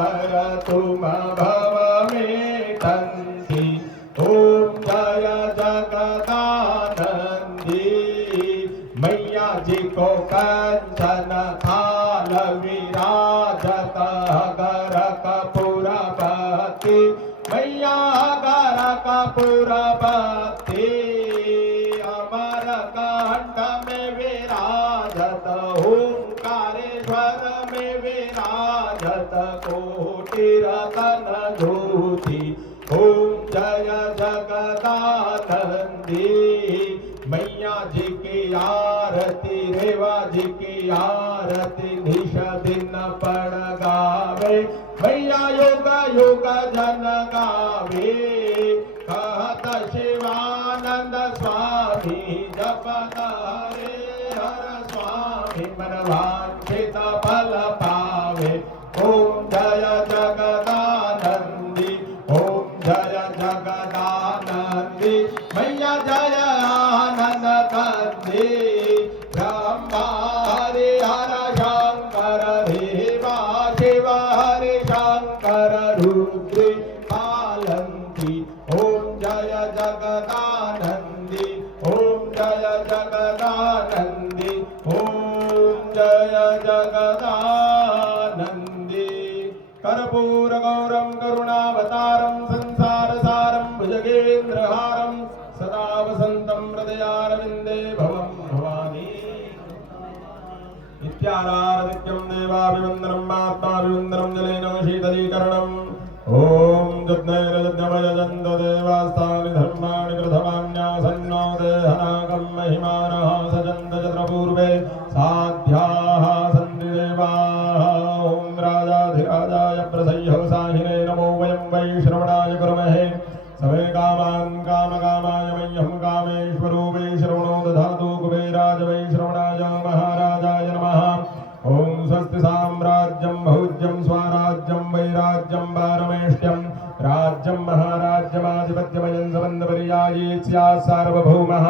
कर तुम भव मेटंती। ओम जय जगदानंदी। मैया जी को कंचन थाल विराजत गर कपूरवती। मैया गर कपूरवती। अमर कंठ में विराजत ओंकारेश्वर में विराजत कोटि रतन ज्योति। ओम जय जगदानंदी। मैया जी की आरती रेवा जी की आरती निश दिन पड़ गावे। मैया योग योग जन गावे। कहत शिवानंद स्वामी जपत हरे हर स्वामी मन वांछित फल पावे। ओम जय जगदानंदी। ओम जय जगदानंदी। मैया जय आनंद कंदी। ब्रह्मा हरि हर शंकर देवा शिव हरि शंकर रुद्र पालंती। ओम जय जगदानंदी। ओम जय जगदानंदी। ओम जय जगदानंदी। कर्पूर गौरम करुणावतारम संसार सारम भुजगेन्द्रहारम सदा वसंतम हृदयारविंदे भवं भवानी। नित्याराधित्यं देवाभिवन्दनं आत्माभिवन्दनं जलेन शीतलीकरणम्। ओम जज्ञैरजज्ञमय जन्त देवास्तानि धर्माणि प्रथमान्यासन्नो देहनागं महिमानः सजन्त यत्र पूर्वे साध्याः सन्ति देवाः। ओम राजाधिराजाय प्रसह्यो साहिने नमो वयं वै श्रवणाय कुर्महे। सवे कामान् कामकामाय मह्यं कामेश्वरो वै श्रवणो दधातु कुबेराय वै श्रवणाय महाराजाय नमः। ओम स्वस्ति साम्राज्यं भौज्यं स्वराज्यं वैराज्यं पारमेष्ट्यं राज्यं महाराज्यमाधिपत्यमयं सबन्धपर्याये स्यात् सार्वभौमः।